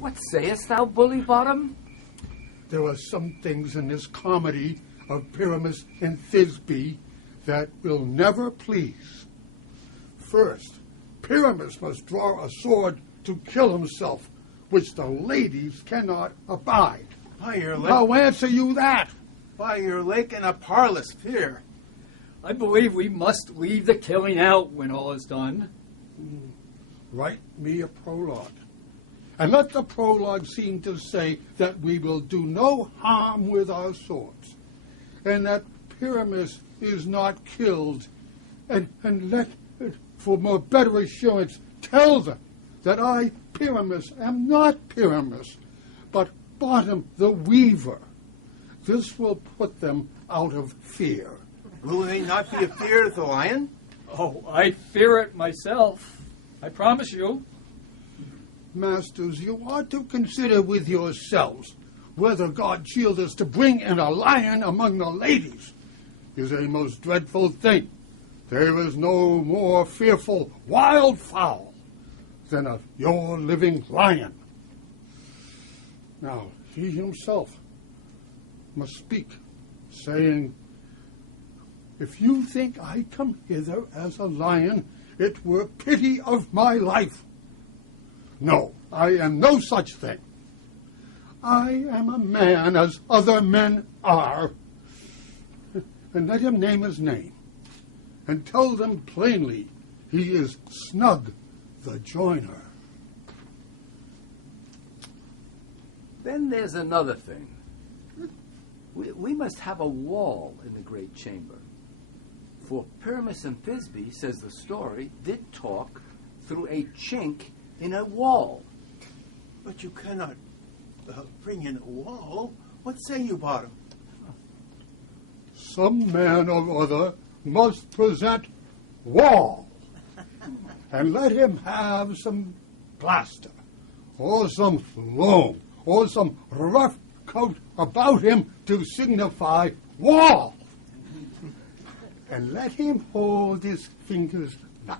What sayest thou, Bully Bottom? There are some things in this comedy of Pyramus and Thisbe that will never please. First, Pyramus must draw a sword to kill himself, which the ladies cannot abide. By your leg, How answer you that? by your leg and a parlous fear. I believe we must leave the killing out when all is done. Write me a prologue. And let the prologue seem to say that we will do no harm with our swords, and that Pyramus is not killed, and let, for more better assurance, tell them that I, Pyramus, am not Pyramus, but Bottom the Weaver. This will put them out of fear. Will they not be afeard of the lion? Oh, I fear it myself. I promise you. Masters, you ought to consider with yourselves whether God shield us to bring in a lion among the ladies is a most dreadful thing. There is no more fearful wild fowl than your living lion. Now, he himself must speak, saying, if you think I come hither as a lion, it were pity of my life. No, I am no such thing. I am a man as other men are. And let him name his name, and tell them plainly he is Snug the Joiner. Then there's another thing. We must have a wall in the great chamber. For Pyramus and Thisbe, says the story, did talk through a chink in a wall. But you cannot bring in a wall. What say you, Bottom? Some man or other must present wall, and let him have some plaster, or some loam, or some rough coat about him to signify wall. And let him hold his fingers thus,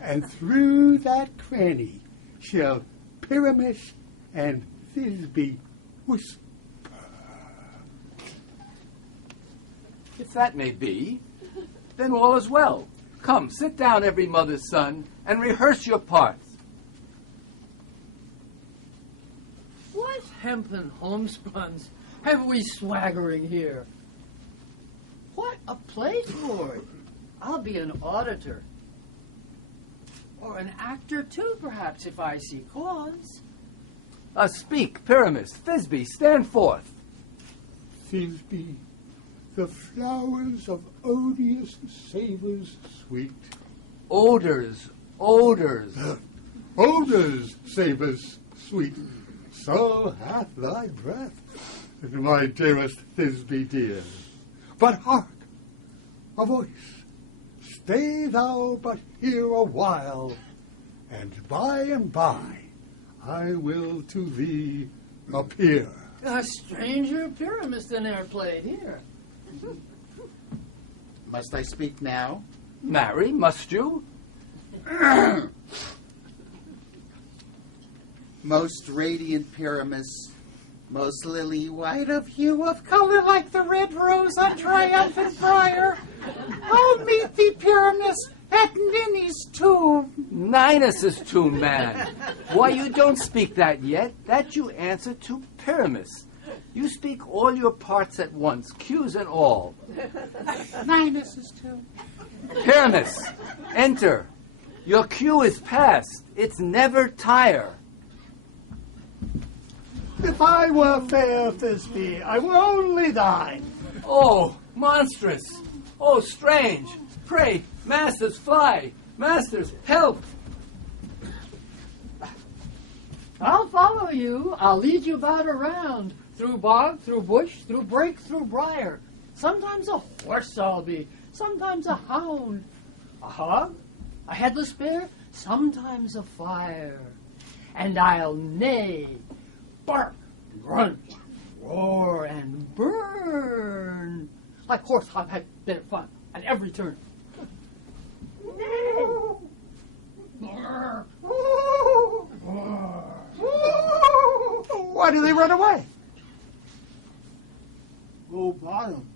and through that cranny shall Pyramus and Thisbe whisper. If that may be, then all is well. Come, sit down, every mother's son, and rehearse your parts. What hempen homespuns have we swaggering here? What a place for it. I'll be an auditor. Or an actor, too, perhaps, if I see cause. Speak, Pyramus, Thisbe, stand forth. Thisbe, the flowers of odious savors sweet. Odors, odors. Odors, savors sweet. So hath thy breath, my dearest Thisbe dear. But hark, a voice. Stay thou but here a while, and by I will to thee appear. A stranger Pyramus than e'er played here. Must I speak now? Marry, must you? Most radiant Pyramus, most lily white of hue, of color like the red rose on triumphant briar, I'll meet thee, Pyramus, at Ninny's tomb. Ninus's tomb, man. Why, you don't speak that yet. That you answer to Pyramus. You speak all your parts at once, cues and all. Ninus's tomb. Pyramus, enter. Your cue is past. It's never tire. If I were fair, Thisbe, I were only thine. Oh, monstrous. Oh, strange. Pray, masters, fly. Masters, help. I'll follow you. I'll lead you about around. Through bog, through bush, through brake, through briar. Sometimes a horse I'll be, sometimes a hound. A hog, a headless bear, sometimes a fire. And I'll neigh, bark, grunt, roar, and burn. Like horse hog had been fun at every turn. Why do they run away? O bottom,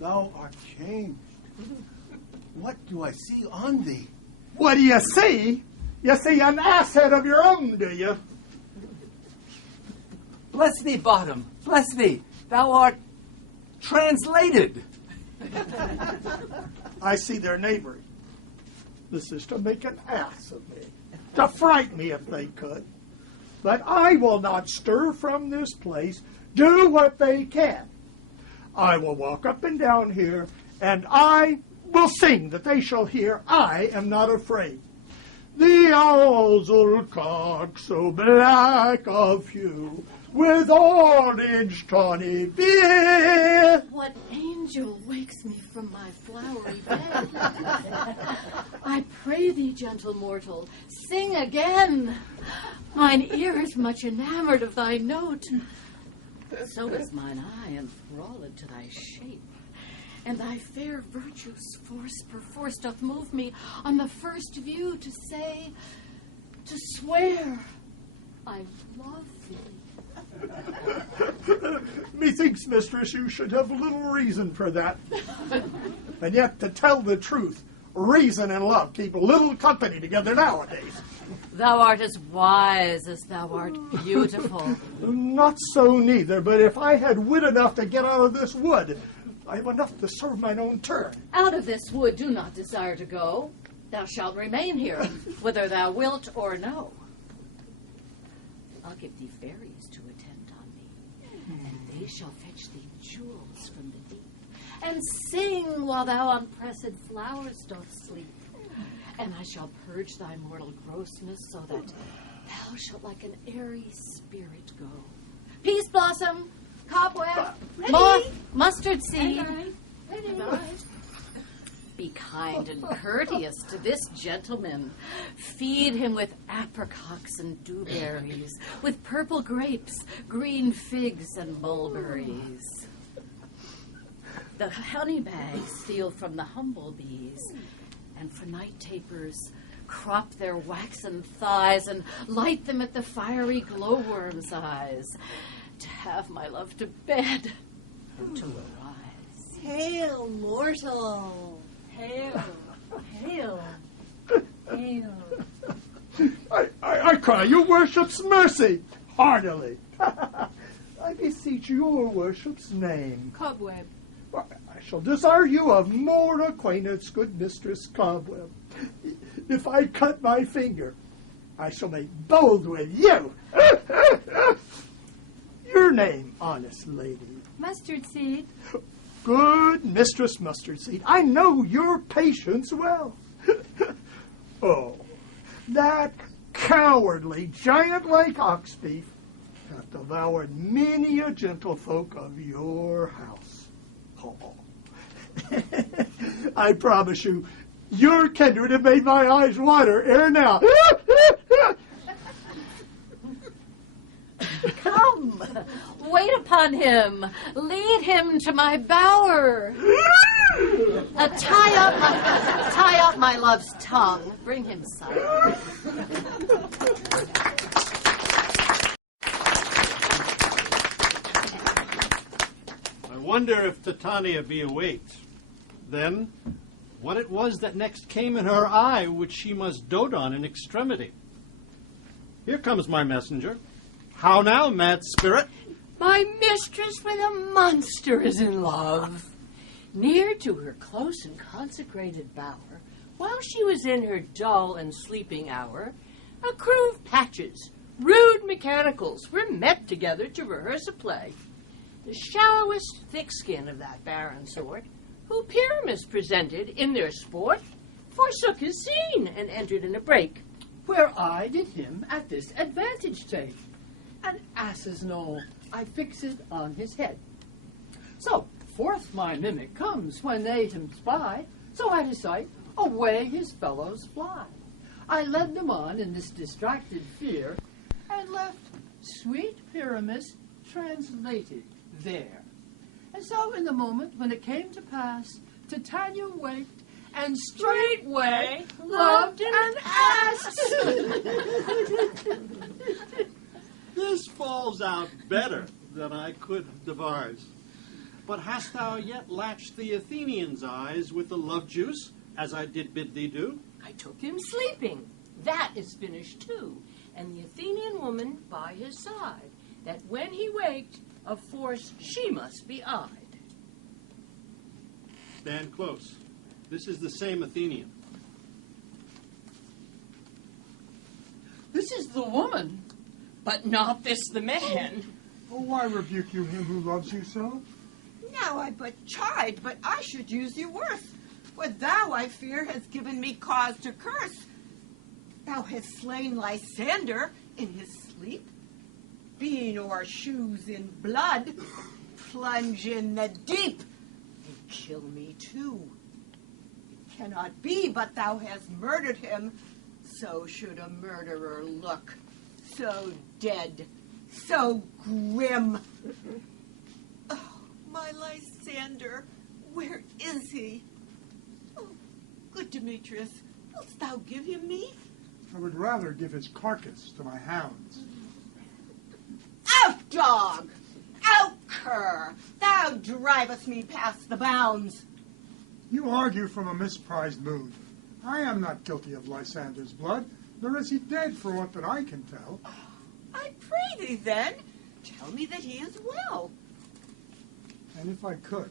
thou art changed. What do I see on thee? What do you see? You see an asshead of your own, do you? Bless thee, Bottom, bless thee. Thou art translated. I see their knavery. This is to make an ass of me, to frighten me if they could. But I will not stir from this place, do what they can. I will walk up and down here, and I will sing that they shall hear I am not afraid. The owls will cock so black of hue, with orange tawny beer. What angel wakes me from my flowery bed? I pray thee, gentle mortal, sing again. Mine ear is much enamored of thy note. So is mine eye enthralled to thy shape. And thy fair virtue's force perforce doth move me on the first view to say, to swear, I love thee. Methinks, mistress, you should have little reason for that. And yet, to tell the truth, reason and love keep little company together nowadays. Thou art as wise as thou art beautiful. Not so neither, but if I had wit enough to get out of this wood, I have enough to serve mine own turn. Out of this wood do not desire to go. Thou shalt remain here, whether thou wilt or no. I'll give thee fairies to attend on thee, and they shall fetch thee jewels from the deep, and sing while thou on pressed flowers dost sleep. And I shall purge thy mortal grossness, so that thou shalt like an airy spirit go. Peace blossom, cobweb, moth, mustard seed. Be kind and courteous to this gentleman. Feed him with apricots and dewberries, with purple grapes, green figs, and mulberries. The honey bags steal from the humble bees, and for night tapers crop their waxen thighs and light them at the fiery glowworm's eyes, to have my love to bed and to arise. Hail, mortal! Hail! Hail! Hail! I cry your worship's mercy, heartily. I beseech your worship's name. Cobweb. I shall desire you of more acquaintance, good mistress Cobweb. If I cut my finger, I shall make bold with you. Your name, honest lady. Mustard seed. Good mistress Mustard Seed, I know your patience well. Oh, that cowardly, giant-like ox beef hath devoured many a gentlefolk of your house. Oh. I promise you, your kindred have made my eyes water ere now. Come, wait upon him. Lead him to my bower. Tie up my love's tongue. Bring him cider. I wonder if Titania be awake. Then, what it was that next came in her eye which she must dote on in extremity. Here comes my messenger. How now, mad spirit? My mistress with a monster is in love. Near to her close and consecrated bower, while she was in her dull and sleeping hour, a crew of patches, rude mechanicals, were met together to rehearse a play. The shallowest thick skin of that barren sort, who Pyramus presented in their sport, forsook his scene and entered in a break, where I did him at this advantage take. An ass's knoll I fixed on his head. So forth my mimic comes when they him spy, so out of sight away his fellows fly. I led them on in this distracted fear, and left sweet Pyramus translated there. And so in the moment when it came to pass, Titania waked, and straightway loved an ass. This falls out better than I could devise. But hast thou yet latched the Athenian's eyes with the love juice, as I did bid thee do? I took him sleeping. That is finished too. And the Athenian woman by his side, that when he waked, of force she must be eyed. Stand close. This is the same Athenian. This is the woman. But not this the man. Oh, why rebuke you him who loves you so? Now I but chide, but I should use you worse. For thou, I fear, hast given me cause to curse. Thou hast slain Lysander in his sleep, being o'er shoes in blood, plunge in the deep, and kill me too. It cannot be but thou hast murdered him, so should a murderer look, so dead, so grim. Oh, my Lysander, where is he? Oh, good Demetrius, wilt thou give him me? I would rather give his carcass to my hounds. Out, dog! Out, cur! Thou drivest me past the bounds. You argue from a misprized mood. I am not guilty of Lysander's blood, nor is he dead for aught that I can tell. I pray thee, then, tell me that he is well. And if I could,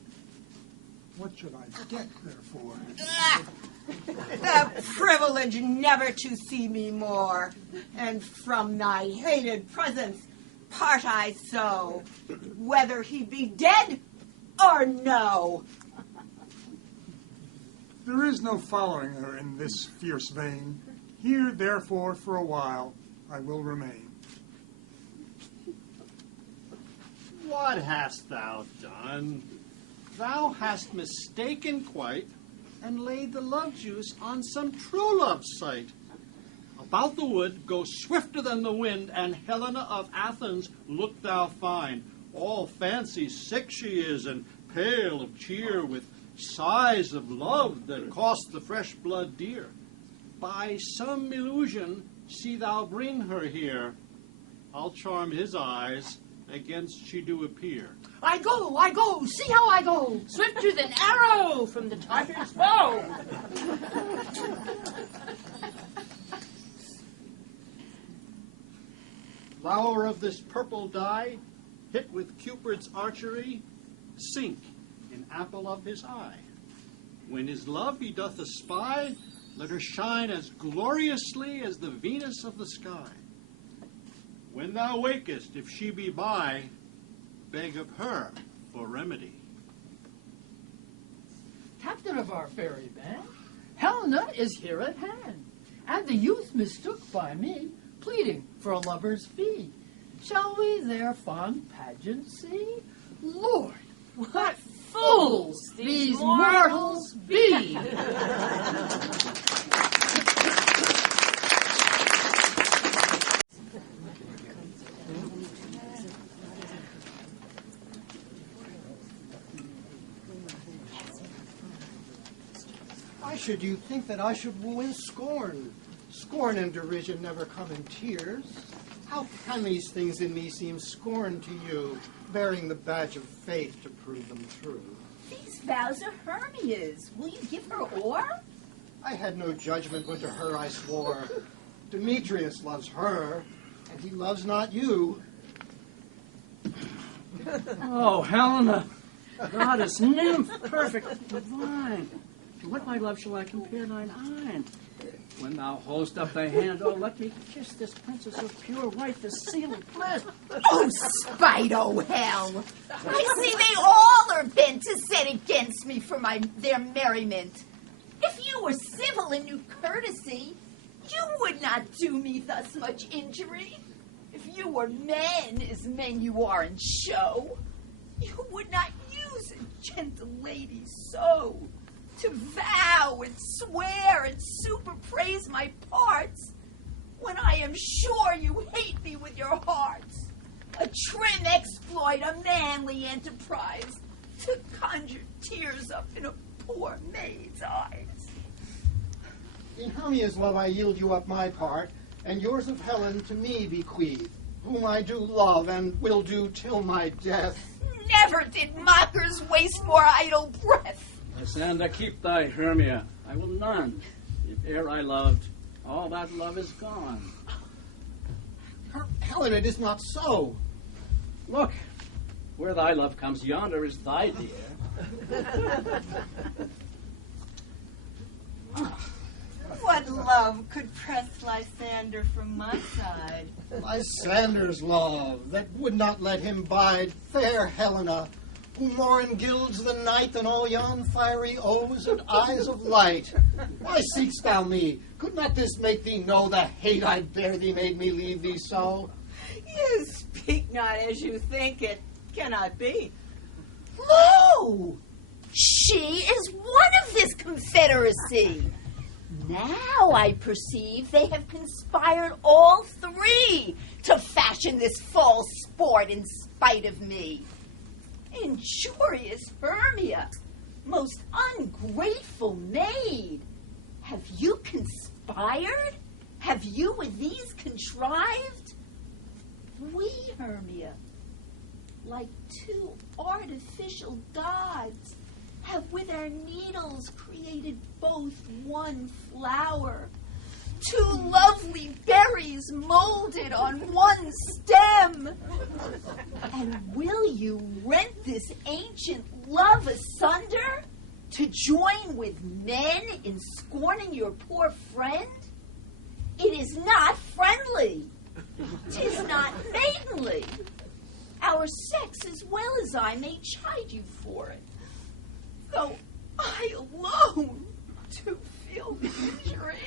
what should I get therefore? The privilege never to see me more, and from thy hated presence part I so, whether he be dead or no. There is no following her in this fierce vein. Here, therefore, for a while, I will remain. What hast thou done? Thou hast mistaken quite, and laid the love juice on some true love's sight. About the wood, go swifter than the wind, and Helena of Athens look thou find. All fancy sick she is, and pale of cheer, with sighs of love that cost the fresh blood dear. By some illusion see thou bring her here. I'll charm his eyes against she do appear. I go, see how I go. Swifter than arrow from the Tartar's bow. Flower of this purple dye, hit with Cupid's archery, sink in apple of his eye. When his love he doth espy, let her shine as gloriously as the Venus of the sky. When thou wakest, if she be by, beg of her for remedy. Captain of our fairy band, Helena is here at hand, and the youth mistook by me, pleading for a lover's fee. Shall we their fond pageant see? Lord, What fools these mortals be! Why should you think that I should woo in scorn? Scorn and derision never come in tears. How can these things in me seem scorn to you, bearing the badge of faith to prove them true? These vows are Hermia's. Will you give her o'er? I had no judgment when to her I swore. Demetrius loves her, and he loves not you. Oh, Helena, goddess, nymph, perfect, divine. To what, my love, shall I compare thine eyne? When thou holdest up thy hand, oh, let me kiss this princess of pure white, this seal of bliss. Oh, spite, oh, hell! I see they all are bent to set against me for their merriment. If you were civil and knew courtesy, you would not do me thus much injury. If you were men, as men you are in show, you would not use a gentle lady so. To vow and swear and super praise my parts, when I am sure you hate me with your hearts. A trim exploit, a manly enterprise, to conjure tears up in a poor maid's eyes. In Hermia's love I yield you up my part, and yours of Helen to me bequeath. whom I do love and will do till my death. Never did mockers waste more idle breath. Lysander, keep thy Hermia. I will none. If e'er I loved, all that love is gone. Helen, it is not so. Look, where thy love comes, yonder is thy dear. What love could press Lysander from my side? Lysander's love, that would not let him bide fair Helena, who more engilds the night than all yon fiery O's and eyes of light. Why seek'st thou me? Could not this make thee know the hate I bear thee made me leave thee so? You speak not as you think, it cannot be. Lo! She is one of this confederacy. Now I perceive they have conspired all three to fashion this false sport in spite of me. Injurious Hermia, most ungrateful maid, have you conspired? Have you with these contrived? We, Hermia, like two artificial gods, have with our needles created both one flower, two lovely berries molded on one stem. And will you rent this ancient love asunder to join with men in scorning your poor friend? It is not friendly. 'Tis not maidenly. Our sex, as well as I, may chide you for it, though I alone do feel the injury.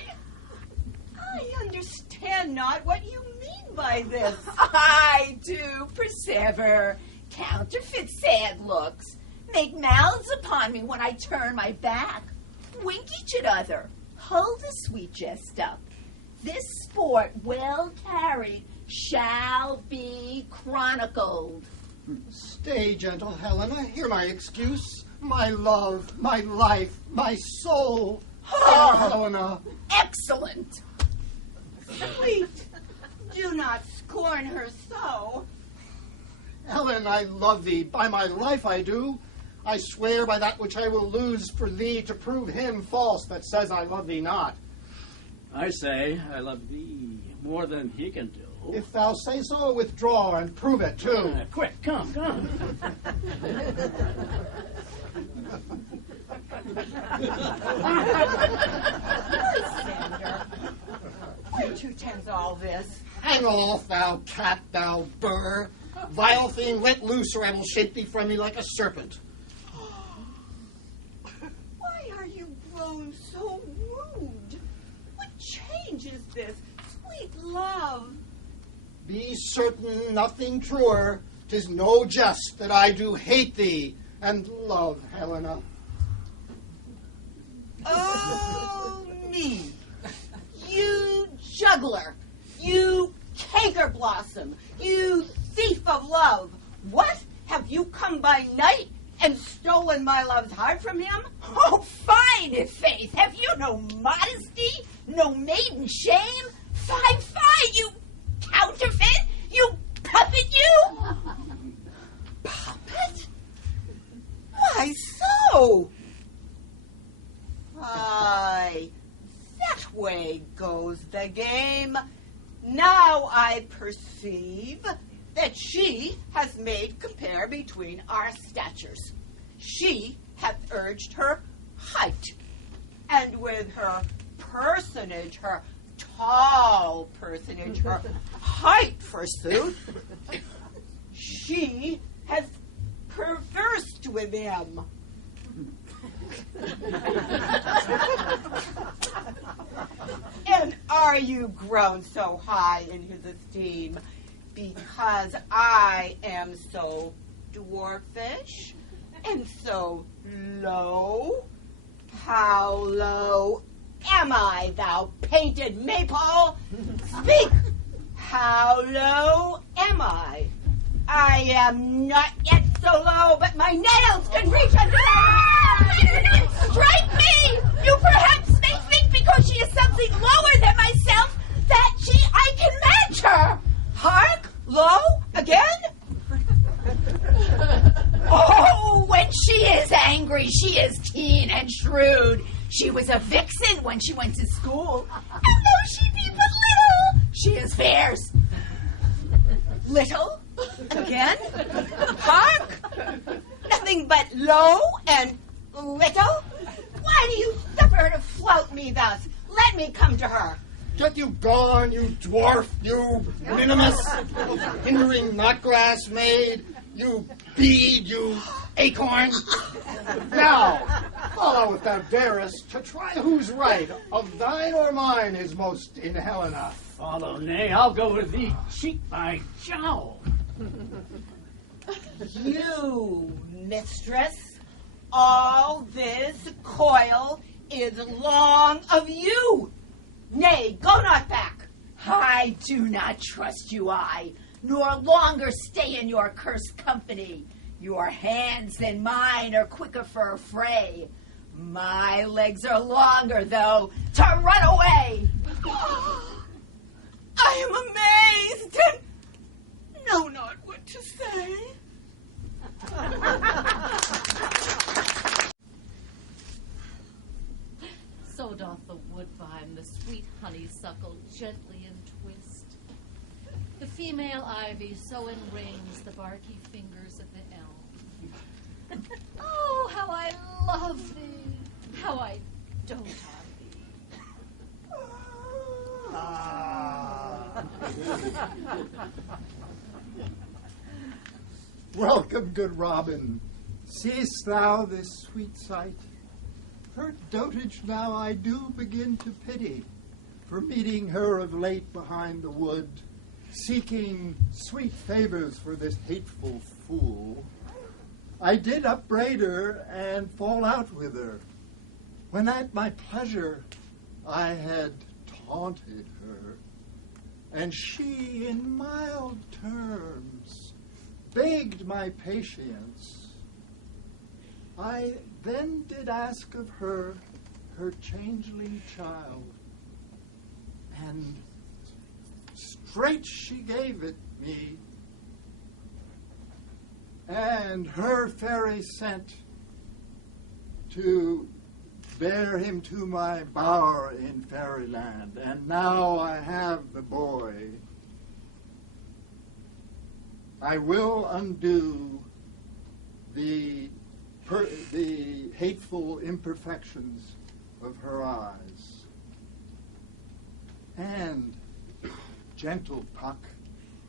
I understand not what you mean by this. I do persever. Counterfeit sad looks. Make mouths upon me when I turn my back. Wink each at other. Hold a sweet jest up. This sport, well carried, shall be chronicled. Stay, gentle Helena, hear my excuse. My love, my life, my soul. Fair Helena. Excellent. Sweet, do not scorn her so. Helen, I love thee. By my life I do. I swear by that which I will lose for thee to prove him false that says I love thee not. I say I love thee more than he can do. If thou say so, withdraw and prove it too. Quick, come. Lysander, whereto tends all this? Hang off, thou cat, thou burr. Vile thing, let loose, or I will shape thee from me like a serpent. Why are you grown so rude? What change is this, sweet love? Be certain nothing truer. 'Tis no jest that I do hate thee and love Helena. Oh, me, you juggler, you canker blossom, you thief of love. What? Have you come by night and stolen my love's heart from him? Oh, fine, i' faith. Have you no modesty? No maiden shame? Fie, you counterfeit! You puppet, you! Puppet? Why so? Aye, that way goes the game. Now I perceive that she has made compare between our statures. She hath urged her height, and with her personage, her tall personage, her height, forsooth, she has perversed with him. And are you grown so high in his esteem because I am so dwarfish and so low? How low am I, thou painted maypole? Speak! How low am I? I am not yet so low, but my nails can reach under Strike me! You perhaps may think because she is something lower than myself that I can match her. Hark! she is keen and shrewd. She was a vixen when she went to school. And though she be but little, she is fierce. Little? Again? Hark! Nothing but low and little? Why do you suffer her to flout me thus? Let me come to her. Get you gone, you dwarf, you minimus, hindering knotgrass maid, you bead, you acorn. Now, follow if thou darest, to try who's right, of thine or mine is most in Helena. Follow, nay, I'll go with thee, cheek by jowl. You, mistress, all this coil is long of you. Nay, go not back. I do not trust you, nor longer stay in your cursed company. Your hands than mine are quicker for a fray. My legs are longer, though, to run away. I am amazed and know not what to say. So doth the woodbine the sweet honeysuckle gently entwist. The female ivy so enrings the barky fingers of the elm. Oh, how I love thee, how I dote on thee. Welcome, good Robin. Seest thou this sweet sight? Her dotage now I do begin to pity, for meeting her of late behind the wood, seeking sweet favors for this hateful fool. I did upbraid her and fall out with her, when at my pleasure I had taunted her, and she in mild terms begged my patience. I then did ask of her changeling child, and straight she gave it me, and her fairy sent to bear him to my bower in fairyland, and now I have the boy. I will undo the hateful imperfections of her eyes. And, gentle Puck,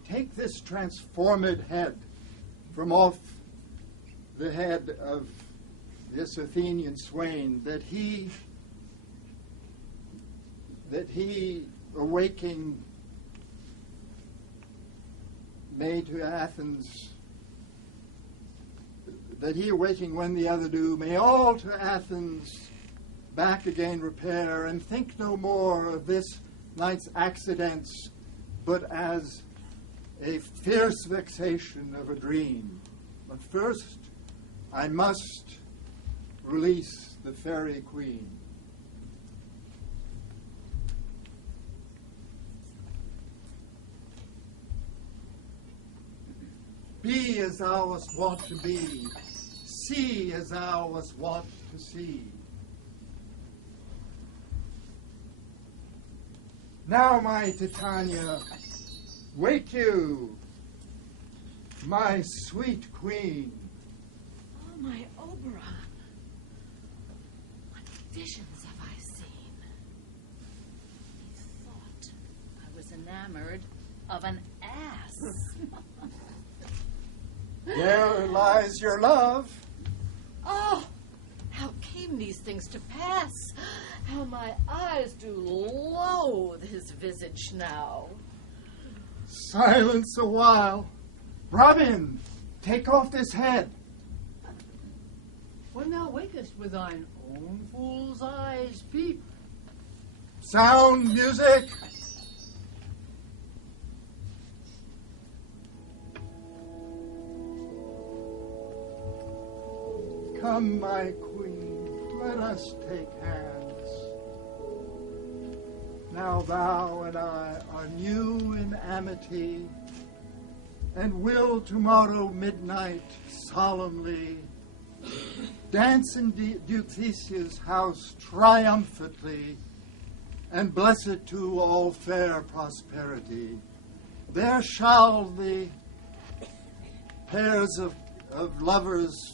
take this transformed head from off the head of this Athenian swain, that he awaking may to Athens, that he awaking when the other do, may all to Athens back again repair, and think no more of this night's accidents, but as a fierce vexation of a dream. But first, I must release the fairy queen. Be as thou wast wont to be, see as thou wast wont to see. Now, my Titania, wake you, my sweet queen. Oh, my Oberon, what visions have I seen? Methought I was enamored of an ass. There lies your love. Oh, how came these things to pass? How my eyes do loathe his visage now. Silence a while. Robin, take off this head. When thou wakest with thine own fool's eyes peep. Sound music. Come, my queen, let us take hands. Now thou and I are new in amity, and will tomorrow midnight solemnly Dance in Duke Theseus' house triumphantly, and blessed to all fair prosperity. There shall the pairs of lovers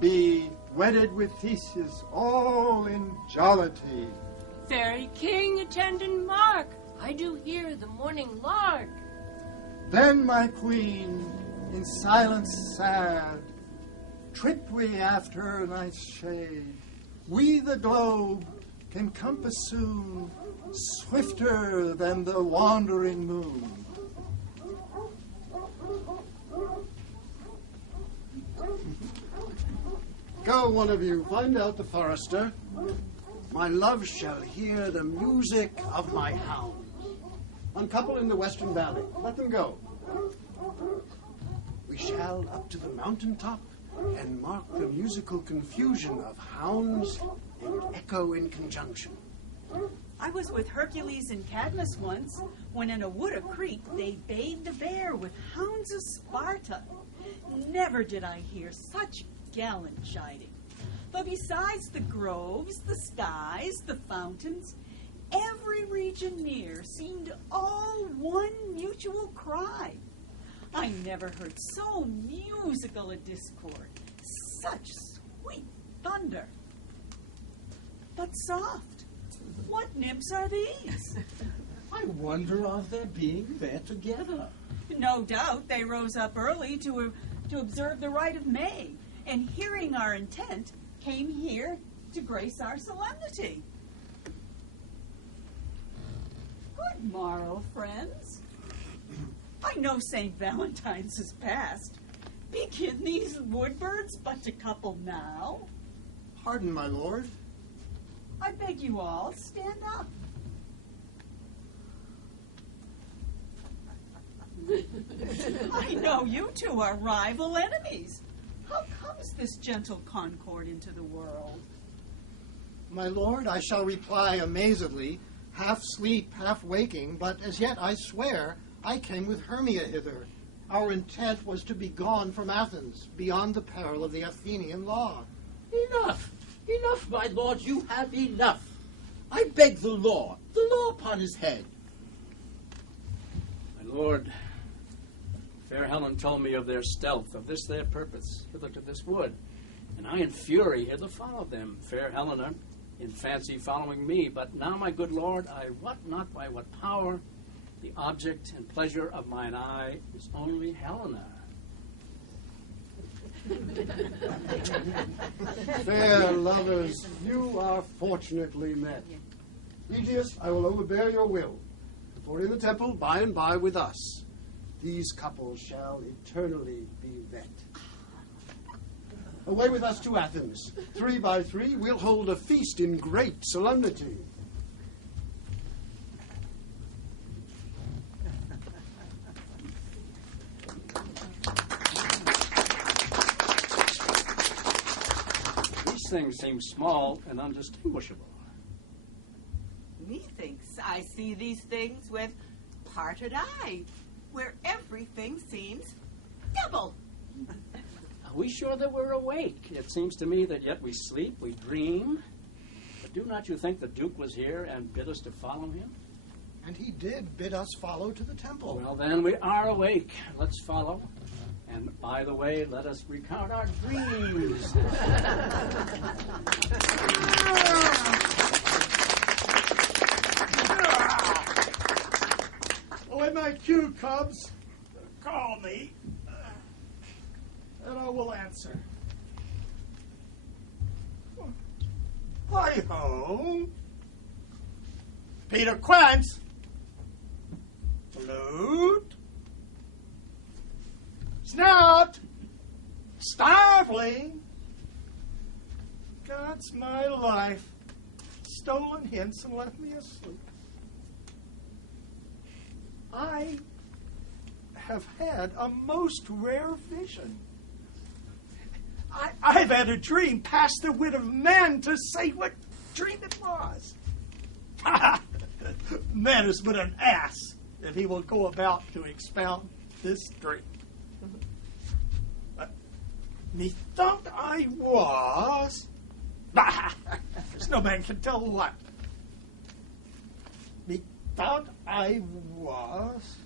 be wedded with Theseus, all in jollity. Fairy king, attend and mark. I do hear the morning lark. Then, my queen, in silence sad, trip we after night's shade. We the globe can compass soon, swifter than the wandering moon. Go, one of you, find out the forester. My love shall hear the music of my hounds. Uncouple in the western valley. Let them go. We shall up to the mountain top and mark the musical confusion of hounds and echo in conjunction. I was with Hercules and Cadmus once, when in a wood of Crete they bayed the bear with hounds of Sparta. Never did I hear such gallant chiding. But besides the groves, the skies, the fountains, every region near seemed all one mutual cry. I never heard so musical a discord, such sweet thunder. But soft, what nymphs are these? I wonder of their being there together. No doubt they rose up early to observe the rite of May, and hearing our intent, came here to grace our solemnity. Good morrow, friends. I know St. Valentine's is past. Begin these woodbirds but to couple now? Pardon, my lord. I beg you all, stand up. I know you two are rival enemies. How comes this gentle concord into the world? My lord, I shall reply amazedly, half sleep, half waking, but as yet I swear I came with Hermia hither. Our intent was to be gone from Athens, beyond the peril of the Athenian law. Enough, enough, my lord, you have enough. I beg the law upon his head. My lord, fair Helen told me of their stealth, of this their purpose, hither to this wood, and I in fury hither followed them, fair Helena, in fancy following me. But now, my good lord, I wot not by what power, the object and pleasure of mine eye is only Helena. Fair lovers, you are fortunately met. Aegeus, I will overbear your will, for in the temple, by and by with us, these couples shall eternally be wed. Away with us to Athens. 3 by 3, we'll hold a feast in great solemnity. These things seem small and undistinguishable. Methinks I see these things with parted eye, where everything seems double. Are we sure that we're awake? It seems to me that yet we sleep, we dream. But do not you think the Duke was here and bid us to follow him? And he did bid us follow to the temple. Well, then we are awake. Let's follow. And by the way, let us recount our dreams. When my cue comes, call me, and I will answer. Hi-ho! Peter Quince! Flute! Snout! Starveling! God's my life. Stolen hints and left me asleep. I have had a most rare vision. I've had a dream past the wit of men to say what dream it was. Man is but an ass if he will go about to expound this dream. Methought I was. Bah! There's no man can tell what. Methought I was,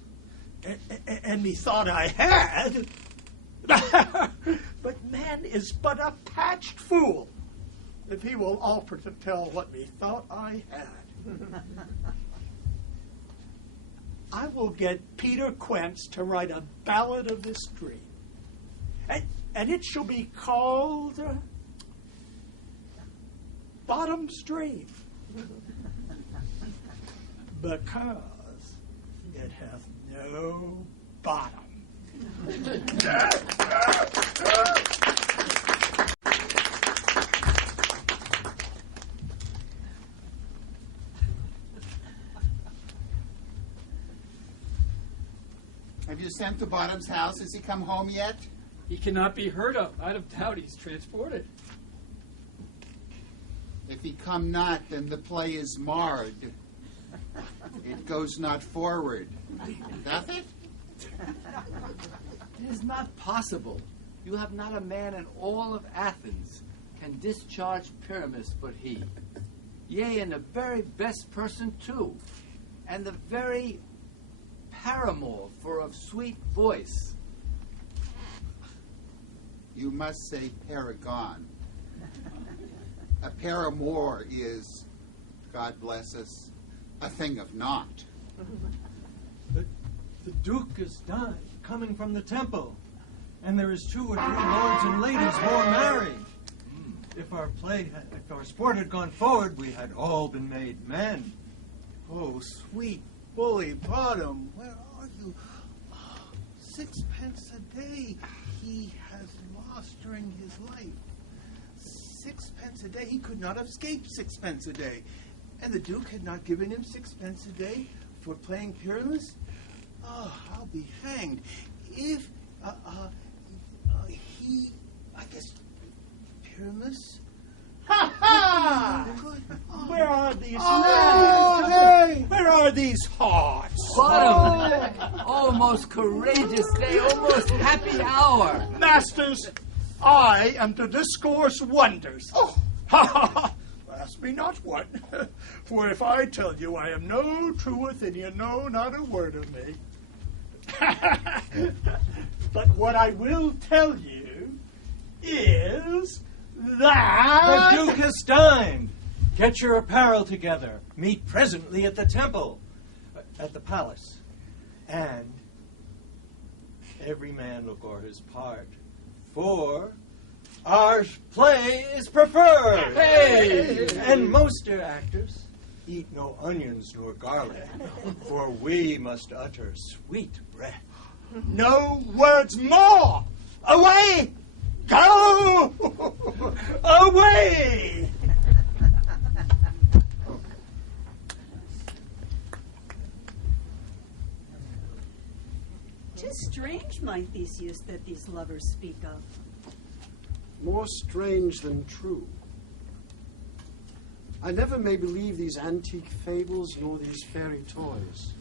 and methought I had. But man is but a patched fool if he will offer to tell what methought I had. I will get Peter Quence to write a ballad of this dream, and it shall be called Bottom's Dream, because it hath no bottom. Have you sent to Bottom's house? Has he come home yet? He cannot be heard of. Out of doubt, he's transported. If he come not, then the play is marred. It goes not forward. Doth it? It is not possible. You have not a man in all of Athens can discharge Pyramus but he. Yea, and the very best person too, and the very paramour for of sweet voice. You must say paragon. A paramour is, God bless us, a thing of naught. The Duke is died, coming from the temple, and there is 2 or 3 lords and ladies more married. If our sport had gone forward, we had all been made men. Oh, sweet bully Bottom, where are you? Oh, 6 pence a day he has lost during his life. 6 pence a day. He could not have escaped 6 pence a day. And the Duke had not given him 6 pence a day for playing Pyramus? Oh, I'll be hanged. If he, I guess, Pyramus? Ha ha! Where are these hey! Where are these hearts? Bottom! Oh, most courageous day, almost happy hour. Masters, I am to discourse wonders. Oh, ha ha ha! Ask me not what, for if I tell you I am no truth and you know not a word of me. But what I will tell you is that The Duke has dined. Get your apparel together. Meet presently at the temple, at the palace. And every man look o'er his part, for our play is preferred. Hey! And most dear actors, eat no onions nor garlic, for we must utter sweet breath. no words more. Away! Go! Away! 'Tis strange, my Theseus, that these lovers speak of. More strange than true. I never may believe these antique fables nor these fairy toys.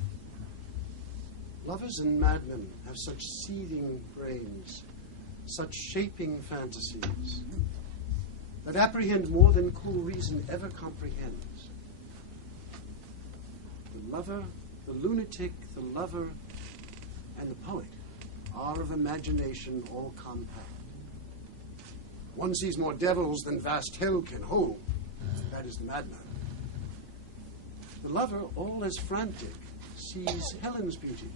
Lovers and madmen have such seething brains, such shaping fantasies, that apprehend more than cool reason ever comprehends. The lover, the lunatic, the lover, and the poet are of imagination all compact. One sees more devils than vast hell can hold. That is the madman. The lover, all as frantic, sees Helen's beauty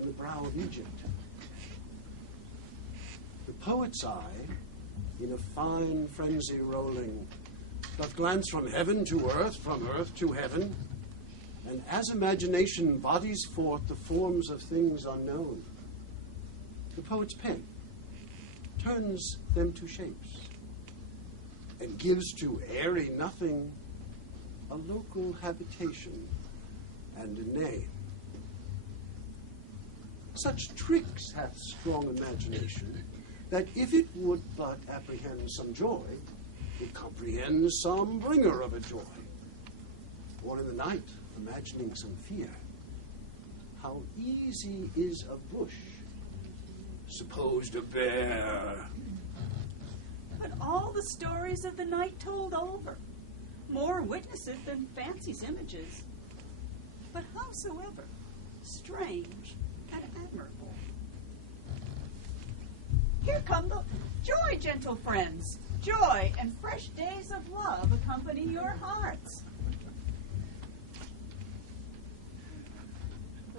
in the brow of Egypt. The poet's eye, in a fine frenzy rolling, doth glance from heaven to earth, from earth to heaven, and as imagination bodies forth the forms of things unknown, the poet's pen turns them to shapes and gives to airy nothing a local habitation and a name. Such tricks hath strong imagination, that if it would but apprehend some joy, it comprehends some bringer of a joy. Or in the night, imagining some fear, how easy is a bush Supposed a bear. But all the stories of the night told over. More witness it than fancy's images. But howsoever, strange and admirable. Here come the joy, gentle friends. Joy and fresh days of love accompany your hearts.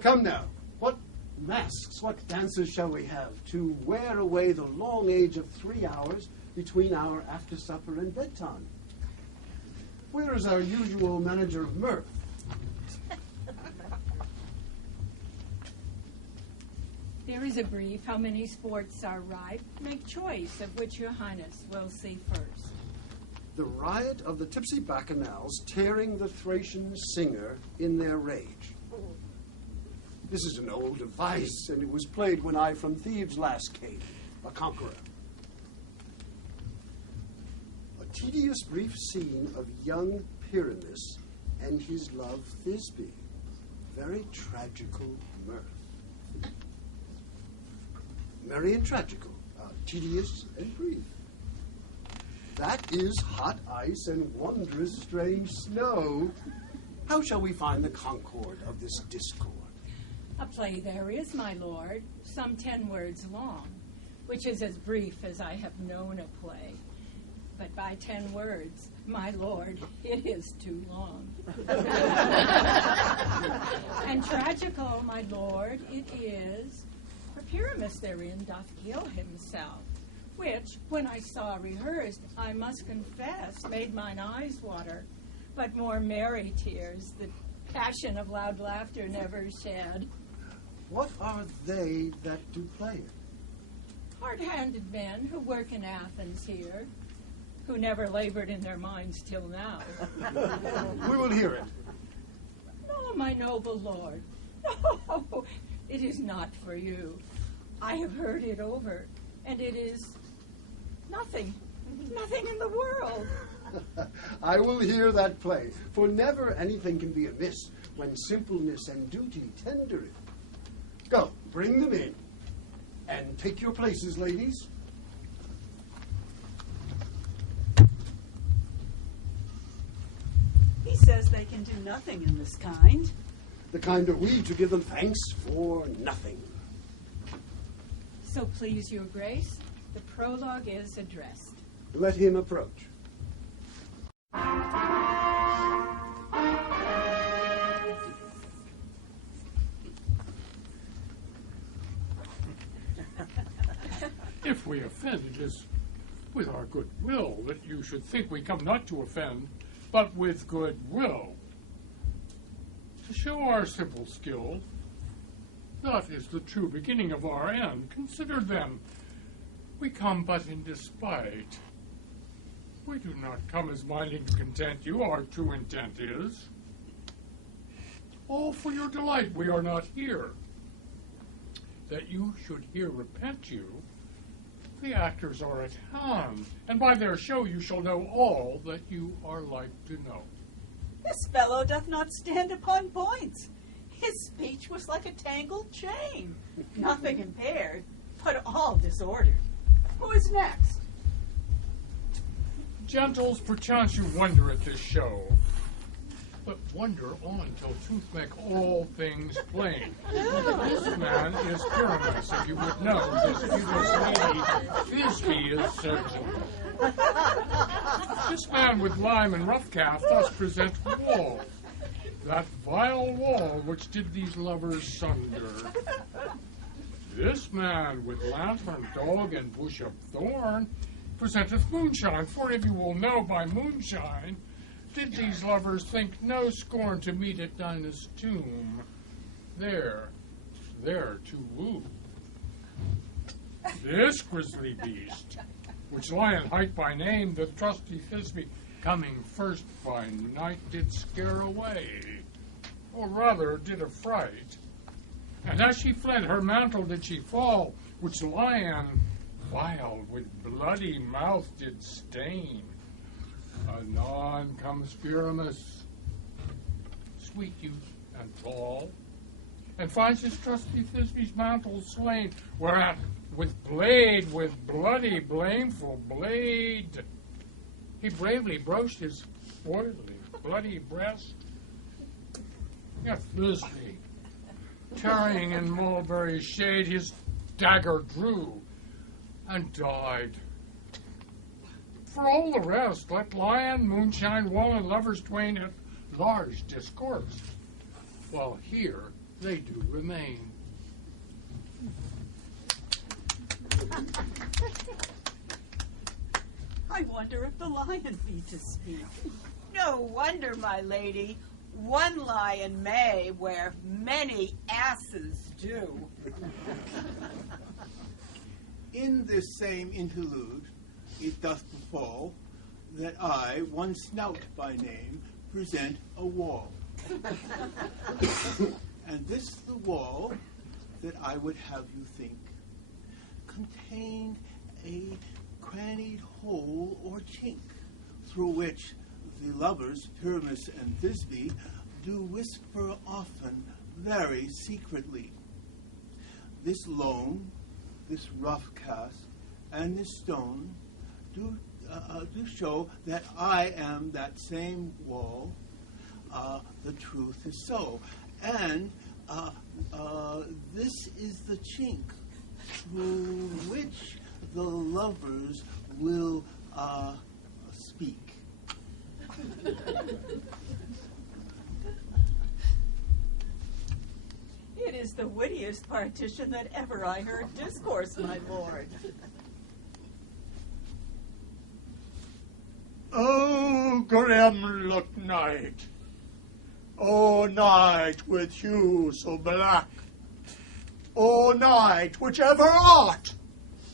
Come now, what masks, what dances shall we have to wear away the long age of 3 hours between our after supper and bedtime? Where is our usual manager of mirth? There is a brief how many sports are ripe. Make choice of which your highness will see first. The riot of the tipsy bacchanals tearing the Thracian singer in their rage. This is an old device, and it was played when I from Thebes last came, a conqueror. A tedious brief scene of young Pyramus and his love Thisbe. Very tragical mirth. Merry and tragical, tedious and brief. That is hot ice and wondrous strange snow. How shall we find the concord of this discord? A play there is, my lord, some 10 words long, which is as brief as I have known a play. But by 10 words, my lord, it is too long. And tragical, my lord, it is, for Pyramus therein doth kill himself, which, when I saw rehearsed, I must confess, made mine eyes water, but more merry tears the passion of loud laughter never shed. What are they that do play it? Hard-handed men who work in Athens here, who never labored in their minds till now. We will hear it. No, my noble lord, no, it is not for you. I have heard it over, and it is nothing in the world. I will hear that play, for never anything can be amiss when simpleness and duty tender it. Go, bring them in, and take your places, ladies. He says they can do nothing in this kind. The kind are we to give them thanks for nothing. So please your grace, the prologue is addressed. Let him approach. If we offend, it is with our good will that you should think we come not to offend, but with good will. To show our simple skill, that is the true beginning of our end. Consider then, we come but in despite. We do not come as minding to content you, our true intent is. All for your delight we are not here. That you should here repent you, the actors are at hand, and by their show you shall know all that you are like to know. This fellow doth not stand upon points. His speech was like a tangled chain, nothing impaired, but all disordered. Who is next? Gentles, perchance you wonder at this show, but wonder on till truth make all things plain. This man is Pyramus, if you would know. This beauteous lady, Thisbe, is certain. This man with lime and rough calf thus presents wall, that vile wall which did these lovers sunder. This man with lantern, dog, and bush of thorn presenteth moonshine, for if you will know by moonshine, did these lovers think no scorn to meet at Dinah's tomb, there to woo. This grisly beast, which lion height by name, the trusty Thisbe, coming first by night, did scare away, or rather did affright. And as she fled, her mantle did she fall, which lion, vile with bloody mouth, did stain. Anon comes Pyramus, sweet youth and tall, and finds his trusty Thisbe's mantle slain, whereat with bloody blameful blade, he bravely broached his oily bloody breast. Yet Thisbe, tarrying in mulberry shade, his dagger drew and died. For all the rest, let lion, moonshine, wall, and lovers twain at large discourse, while here they do remain. I wonder if the lion be to speak. No wonder, my lady. One lion may where many asses do. In this same interlude, it doth befall that I, one Snout by name, present a wall. And this the wall that I would have you think contained a crannied hole or chink, through which the lovers, Pyramus and Thisbe, do whisper often, very secretly. This loam, this rough cast, and this stone do show that I am that same wall. The truth is so. And this is the chink through which the lovers will speak. It is the wittiest partition that ever I heard discourse, my lord. Oh, grim look night. Oh, night with hue so black. Oh, night which ever art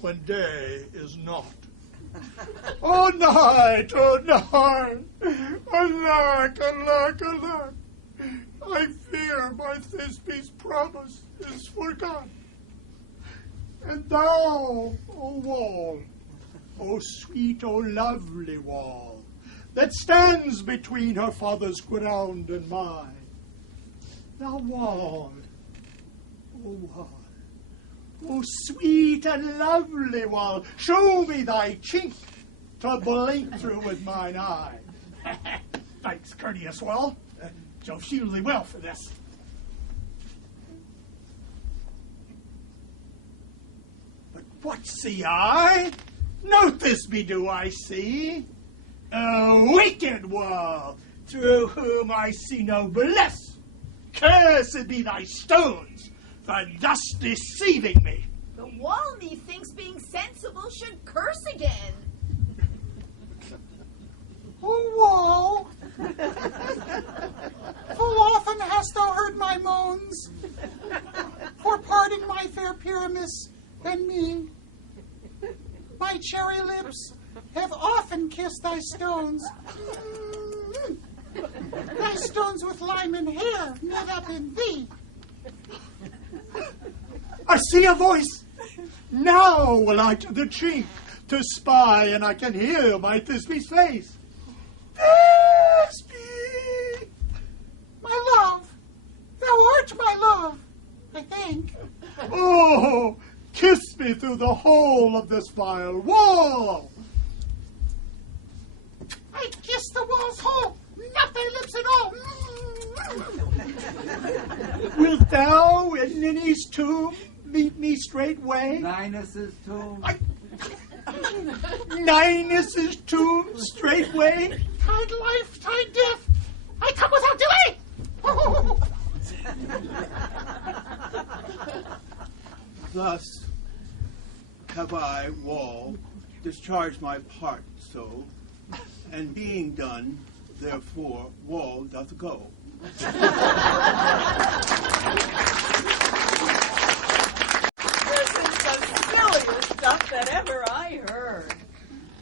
when day is not. Oh, night, oh, night. Alack, alack, alack. I fear my Thisbe's promise is forgot. And thou, O wall, O sweet, O lovely wall, that stands between her father's ground and mine, thou wall, O wall, O sweet and lovely wall, show me thy chink to blink through with mine eye. Thanks, courteous wall. Shall shield thee well for this. But what see I? No Thisbe do I see. A wicked wall, through whom I see no bliss. Cursed be thy stones for thus deceiving me. The wall, methinks, being sensible, should curse again. O wall, full often hast thou heard my moans, for parting my fair Pyramus and me. My cherry lips have often kissed thy stones. Thy stones with lime and hair knit up in thee. I see a voice. Now will I to the chink to spy, and I can hear my Thisbe's face. Thisbe! My love, thou art my love, I think. Oh, kiss me through the hole of this vile wall. I kiss the wall's hole, not thy lips at all. Wilt thou in Ninny's tomb meet me straightway? Ninus's tomb. Ninus's tomb straightway? Tide life, tide death, I come without delay. Thus have I, wall, discharged my part so, and being done, therefore, wall doth go. This is the silliest stuff that ever I heard.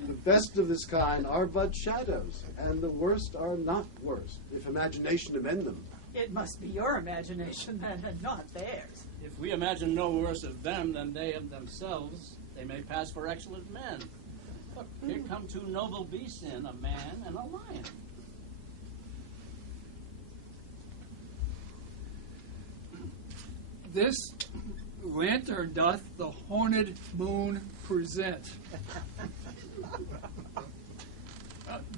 The best of this kind are but shadows, and the worst are not worst, if imagination amend them. It must be your imagination then, and not theirs. If we imagine no worse of them than they of themselves, they may pass for excellent men. Look, here come two noble beasts in, a man and a lion. This lantern doth the horned moon present.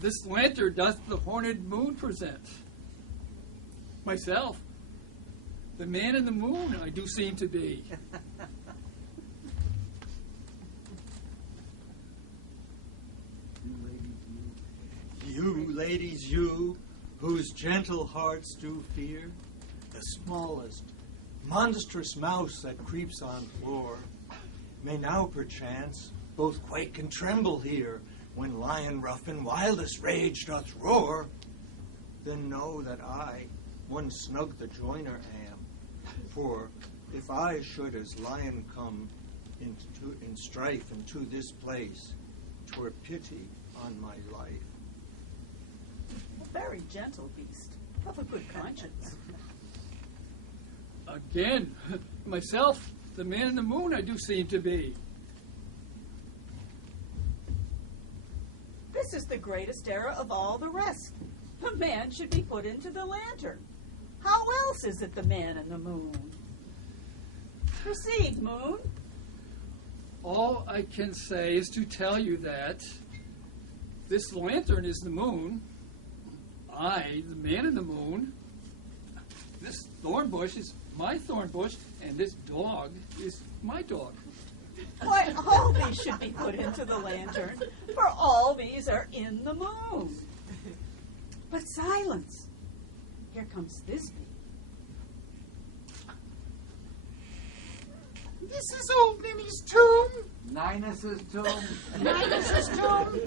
This lantern doth the horned moon present. Myself, the man in the moon, I do seem to be. You, ladies, you, whose gentle hearts do fear the smallest, monstrous mouse that creeps on floor, may now perchance both quake and tremble here when lion rough in wildest rage doth roar. Then know that I, one snug the joiner am, for if I should as lion come in strife into this place, 'twere pity on my life. A very gentle beast, of a good conscience. Again, myself, the man in the moon, I do seem to be. This is the greatest error of all the rest. The man should be put into the lantern. How else is it the man in the moon? Proceed, Moon. All I can say is to tell you that this lantern is the moon, I, the man in the moon, this thorn bush is my thorn bush, and this dog is my dog. Why, all these should be put into the lantern, for all these are in the moon. But silence. Here comes Thisbe. This is old Ninny's tomb. Ninus's tomb. Ninus's tomb.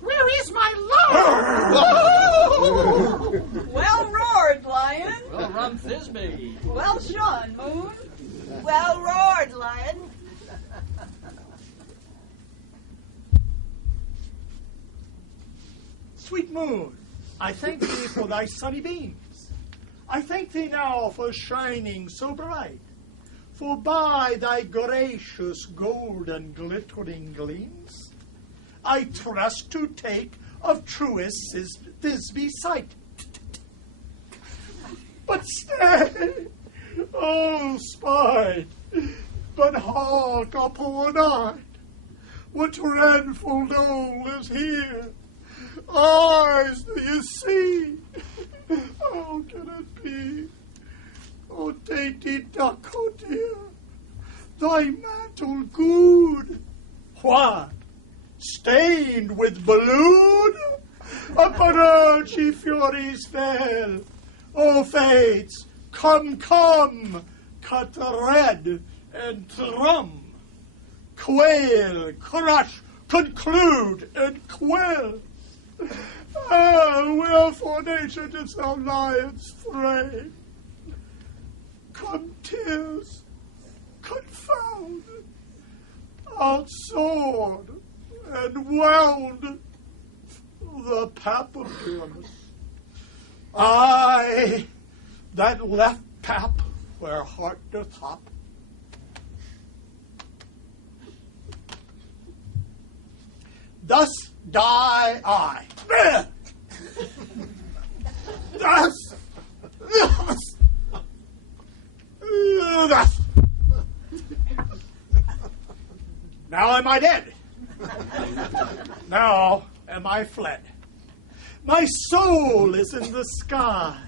Where is my lord? Well roared, Lion. Well run, Thisbe. Well shone, Moon. Well roared, Lion. Sweet moon, I thank thee for thy sunny beams. I thank thee now for shining so bright. For by thy gracious golden glittering gleams, I trust to take of truest Thisbe's sight. But stay, oh spite, but hark upon night. What dreadful dole is here? Eyes, do you see? How can it be? Oh, dainty duck, oh dear, thy mantle good. What? Stained with blood? Upon earth ye furies fell. O fates, come, come, cut red and drum. Quail, crush, conclude, and quell. Ah, wherefore nature didst thou lions frame? Come tears, confound, outsoared and wound the pap of Pyramus. I, that left pap where heart doth hop. Thus die I. Thus. Now am I dead. Now am I fled. My soul is in the sky.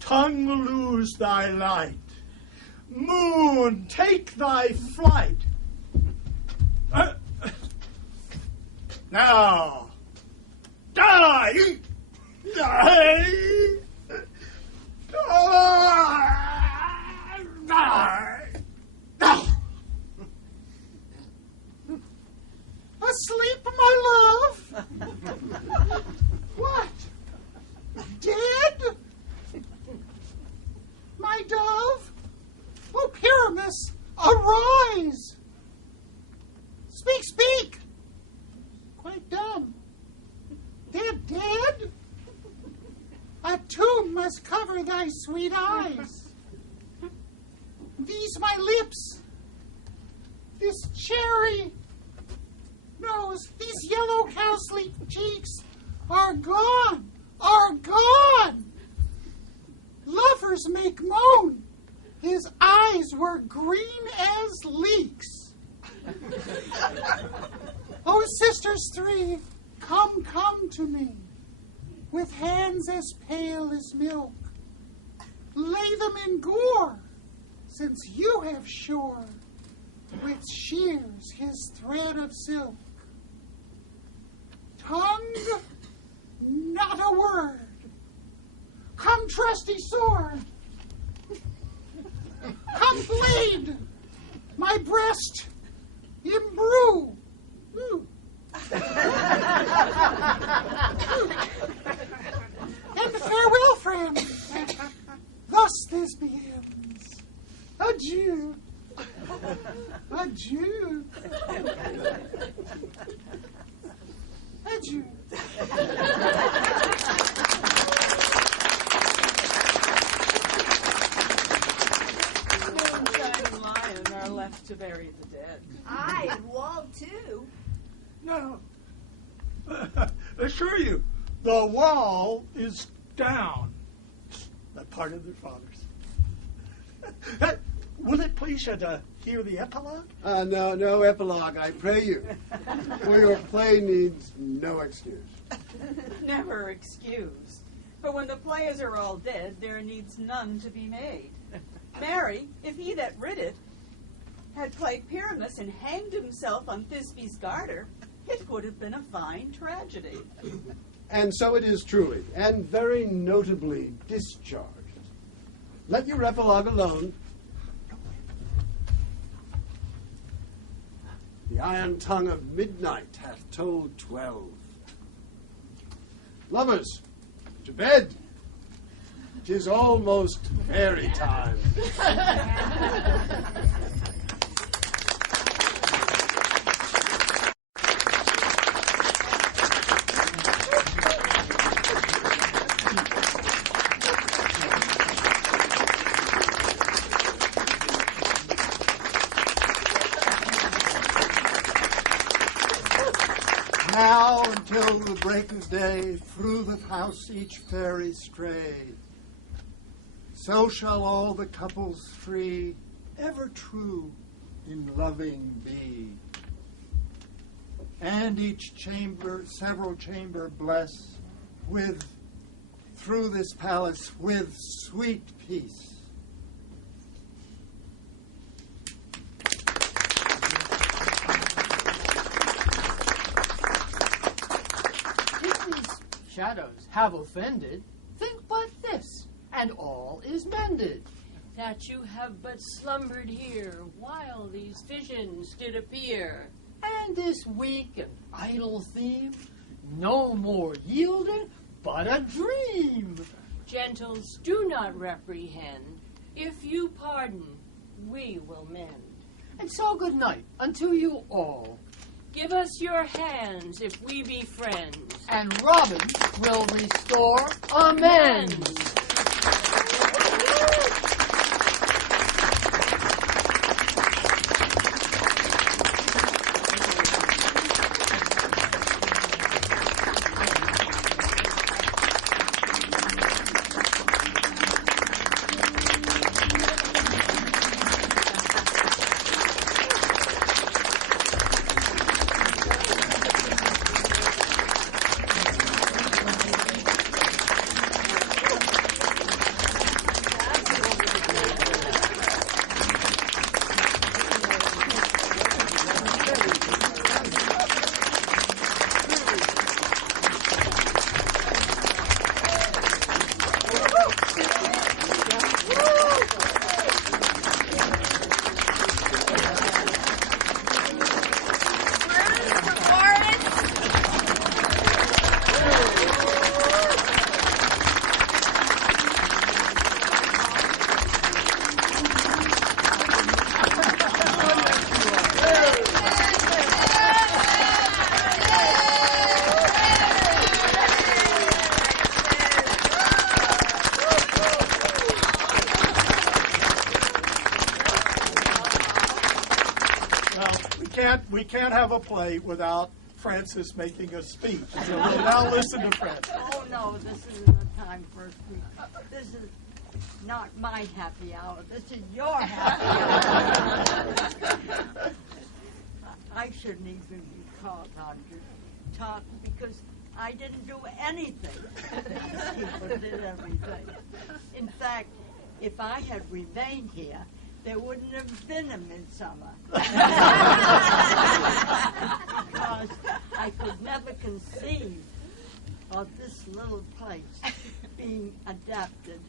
Tongue, lose thy light. Moon, take thy flight. Now, die! Die! Die! Asleep, my love? What? Dead? My dove? Oh, Pyramus, arise! Speak, speak! Quite dumb. They're dead? A tomb must cover thy sweet eyes. These my lips, this cherry nose, these yellow cowslip cheeks are gone, are gone. Lovers make moan, His eyes were green as leeks. Oh, sisters three, come to me, with hands as pale as milk. Lay them in gore, since you have shore, with shears his thread of silk. Tongue, not a word. Come, trusty sword. Come, blade, my breast imbrue. And farewell, friend. Thus this begins. Adieu. Adieu. Adieu. Moonshine and Lion are left to bury the dead. Aye, and Wall, too. No. Assure you, the wall is down. That part of their fathers. Will it please you to hear the epilogue? No epilogue, I pray you. For your play needs no excuse. Never excuse. For when the players are all dead, there needs none to be made. Marry, if he that writ it had played Pyramus and hanged himself on Thisbe's garter, it would have been a fine tragedy. And so it is truly, and very notably discharged. Let your epilogue alone. The iron tongue of midnight hath told 12. Lovers, to bed. 'Tis almost fairy time. Now until the break of day, through the house each fairy stray. So shall all the couples free, ever true in loving be. And each chamber, several chamber bless, with, through this palace, with sweet peace. Shadows have offended, think but this, and all is mended. That you have but slumbered here while these visions did appear. And this weak and idle theme, no more yielding, but a dream. Gentles, do not reprehend. If you pardon, we will mend. And so good night unto you all. Give us your hands if we be friends. And Robin will restore amends. We can't have a play without Francis making a speech. So we'll now listen to Francis. Oh, no, this isn't the time for a speech. This is Not my happy hour. This is your happy hour. I shouldn't even be called Todd because I didn't do anything. These people did everything. In fact, if I had remained here, there wouldn't have been a Midsummer. Because I could never conceive of this little place being adapted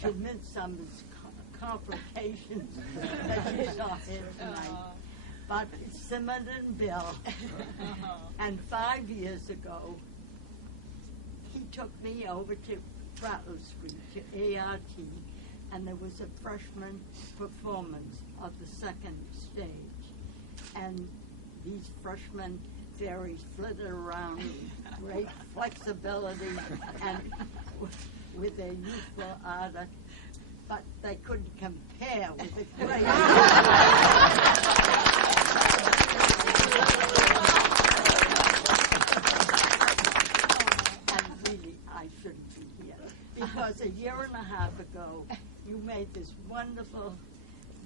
to Midsummer's complications that you saw here tonight. But Simon and Bill, and 5 years ago, he took me over to Prattle Street, to ART, and there was a freshman performance of the second stage. And these freshman fairies flitted around with great flexibility and with their youthful ardor, but they couldn't compare with the great. And really, I shouldn't be here, because a year and a half ago, you made this wonderful,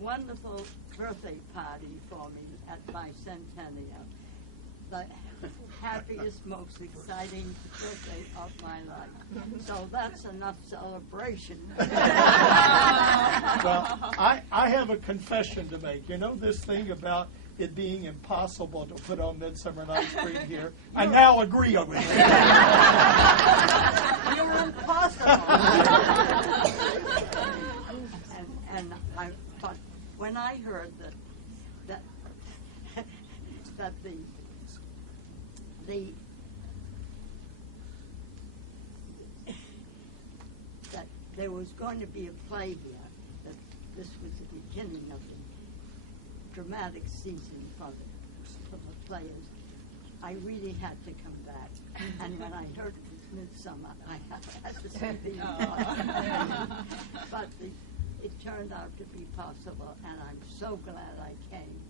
wonderful birthday party for me at my centennial. The happiest, most exciting birthday of my life. So that's enough celebration. Well, I have a confession to make. You know this thing about it being impossible to put on Midsummer Night's Dream here? I now agree with it. You're impossible. But when I heard that there was going to be a play here, that this was the beginning of the dramatic season for the players, I really had to come back. And when I heard it was Midsummer, I had to say the But it turned out to be possible, and I'm so glad I came.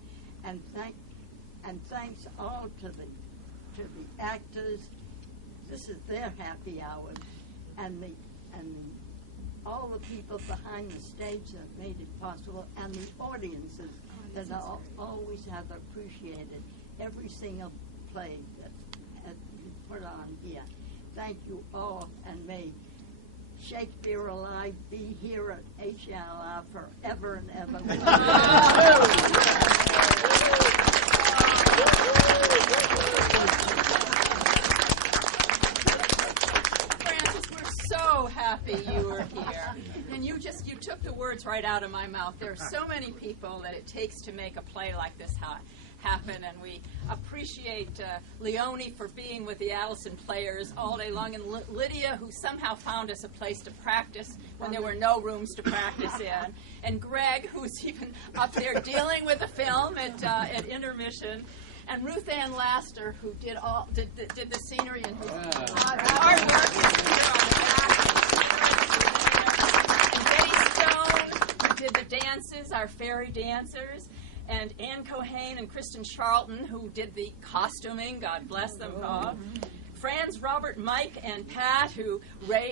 And thanks all to the actors. This is their happy hour, and all the people behind the stage that made it possible, and the audiences that always have appreciated every single play that you put on here. Thank you all, and may Shakespeare alive be here at HLR forever and ever. Francis, we're so happy you were here. And you took the words right out of my mouth. There are so many people that it takes to make a play like this happen, and we appreciate Leonie for being with the Allison players all day long, and Lydia, who somehow found us a place to practice when there were no rooms to practice in, and Greg, who's even up there dealing with the film at intermission, and Ruth Ann Laster, who did the scenery and whose hard work is here on the back. And Betty Stone, who did the dances, our fairy dancers. And Ann Cohane and Kristen Charlton, who did the costuming, God bless them all. Franz, Robert, Mike, and Pat, who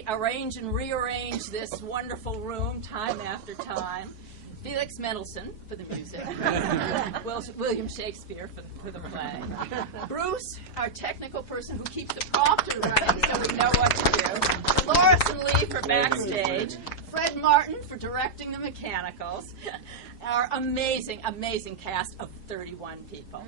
arrange and rearrange this wonderful room time after time. Felix Mendelssohn for the music. William Shakespeare for the play. Bruce, our technical person who keeps the prompter running so we know what to do. Dolores and Lee for backstage. Fred Martin for directing the mechanicals. Our amazing, amazing cast of 31 people.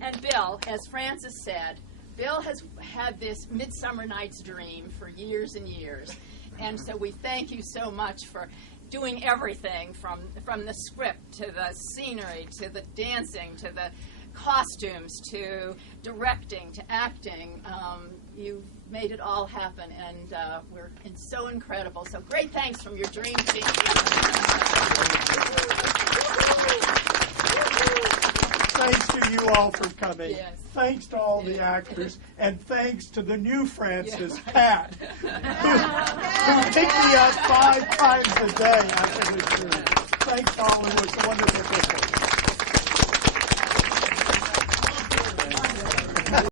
And Bill, as Francis said, Bill has had this Midsummer Night's Dream for years and years. And so we thank you so much for doing everything from the script to the scenery to the dancing to the costumes to directing to acting. You've made it all happen, and we're so incredible. So great thanks from your dream team. Thanks to you all for coming. Yes. Thanks to all the actors, and thanks to the new Francis, Pat, who picked me up 5 times a day. I can assure you. Thanks to all. It was a wonderful visit.